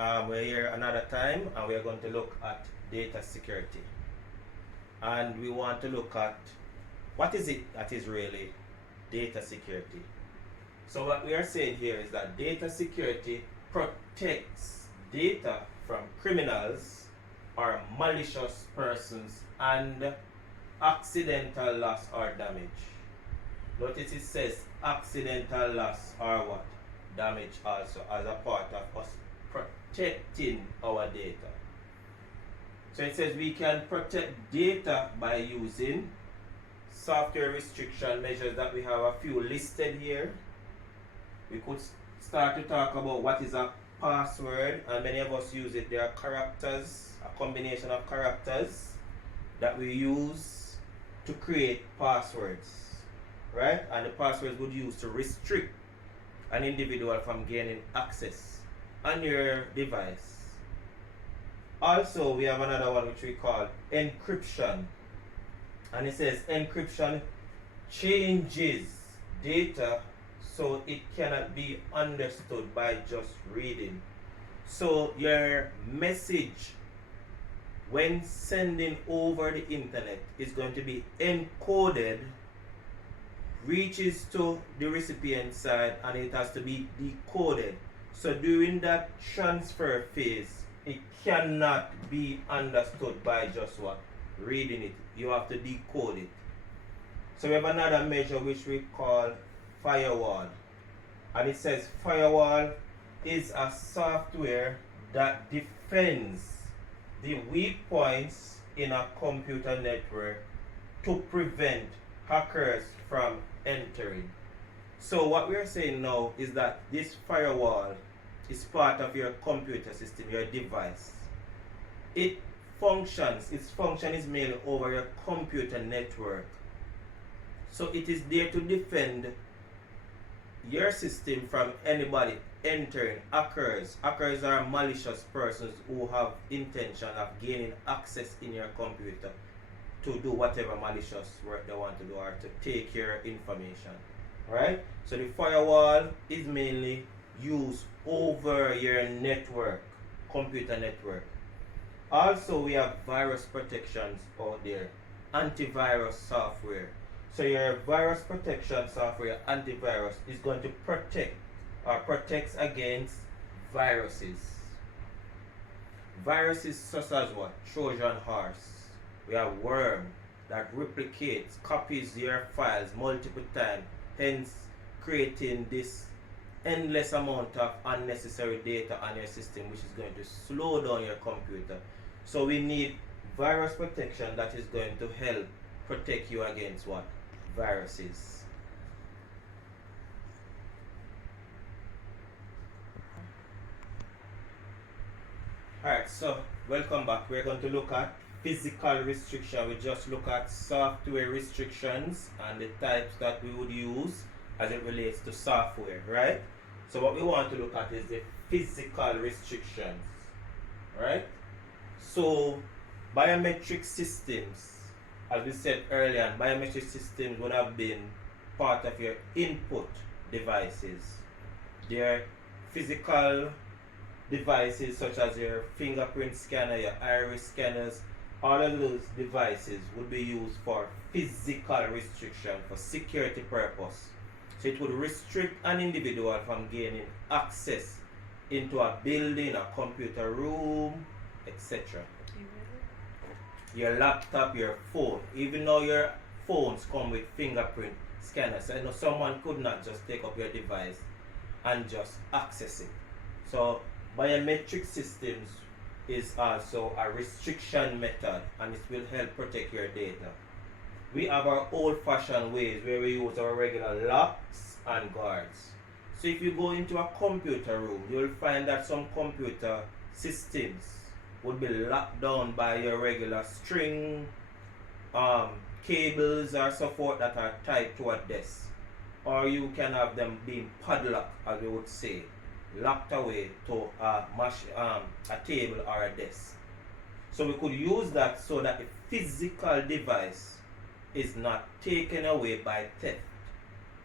We're here another time and we're going to look at data security. And we want to look at what is it that is really data security. So what we are saying here is that data security protects data from criminals or malicious persons and accidental loss or damage. Notice it says accidental loss or what? Damage also, as a part of us protecting our data. So it says we can protect data by using software restriction measures that we have a few listed here. We could start to talk about what is a password, and many of us use it. There are characters, a combination of characters that we use to create passwords, right? And the passwords would use to restrict an individual from gaining access on your device. Also, we have another one which we call encryption. And it says encryption changes data so it cannot be understood by just reading. So your message when sending over the internet is going to be encoded, reaches to the recipient side, and it has to be decoded. So during that transfer phase, it cannot be understood by just what? Reading it. You have to decode it. So we have another measure which we call firewall. And it says firewall is a software that defends the weak points in a computer network to prevent hackers from entering. So what we are saying now is that this firewall is part of your computer system, your device. Its function is mainly over your computer network. So it is there to defend your system from anybody entering. Hackers are malicious persons who have intention of gaining access in your computer to do whatever malicious work they want to do or to take your information, right? So the firewall is mainly used over your network, computer network. Also, we have virus protections out there, antivirus software. So your virus protection software, antivirus, is going to protect or protects against viruses. Viruses such as what? Trojan horse. We have worm that replicates, copies your files multiple times, hence creating this endless amount of unnecessary data on your system, which is going to slow down your computer. So we need virus protection that is going to help protect you against what? Viruses. Alright, so welcome back. We're going to look at physical restriction. We just look at software restrictions and the types that we would use as it relates to software, right? So what we want to look at is the physical restrictions, right? So biometric systems, as we said earlier, biometric systems would have been part of your input devices. Their physical devices such as your fingerprint scanner, your iris scanners, all of those devices would be used for physical restriction, for security purpose. So it would restrict an individual from gaining access into a building, a computer room, etc. Your laptop, your phone, even though your phones come with fingerprint scanners, I know someone could not just take up your device and just access it. So biometric systems is also a restriction method, and it will help protect your data. We have our old-fashioned ways where we use our regular locks and guards. So if you go into a computer room, you'll find that some computer systems would be locked down by your regular string, cables or so forth that are tied to a desk. Or you can have them being padlocked, as we would say, locked away to a table or a desk. So we could use that so that the physical device is not taken away by theft,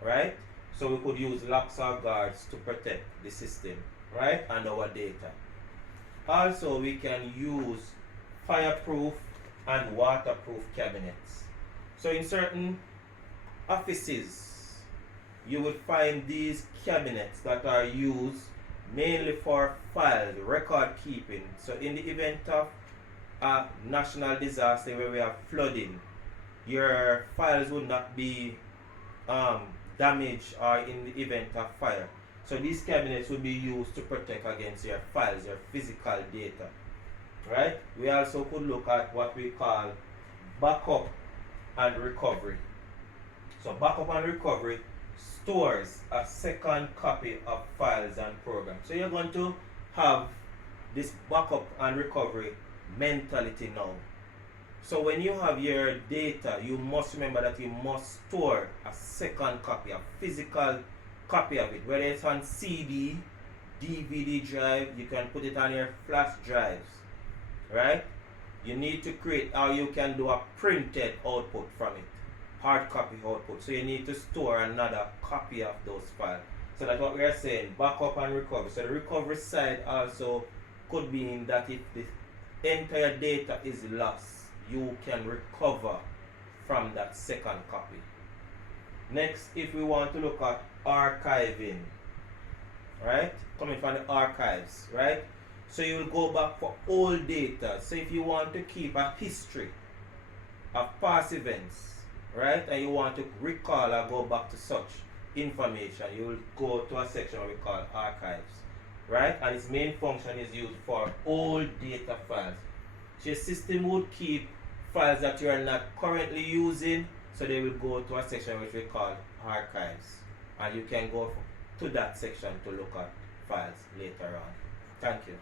right? So we could use locks or guards to protect the system, right, and our data. Also, we can use fireproof and waterproof cabinets. So in certain offices, you would find these cabinets that are used mainly for files, record keeping. So in the event of a national disaster where we have flooding, your files would not be damaged or in the event of fire. So these cabinets will be used to protect against your files, your physical data. Right? We also could look at what we call backup and recovery. So backup and recovery stores a second copy of files and programs. So you're going to have this backup and recovery mentality now. So when you have your data, you must remember that you must store a second copy, a physical copy of it, whether it's on CD, DVD drive, you can put it on your flash drives, right? You need to create, or you can do a printed output from it, hard copy output. So you need to store another copy of those files. So that's what we are saying, backup and recovery. So the recovery side also could mean that if the entire data is lost, you can recover from that second copy. Next, if we want to look at archiving, right? Coming from the archives, right? So you will go back for old data. So if you want to keep a history of past events, right? And you want to recall or go back to such information, you will go to a section we call archives, right? And its main function is used for old data files. So your system would keep files that you are not currently using, so they will go to a section which we call archives. And you can go to that section to look at files later on. Thank you.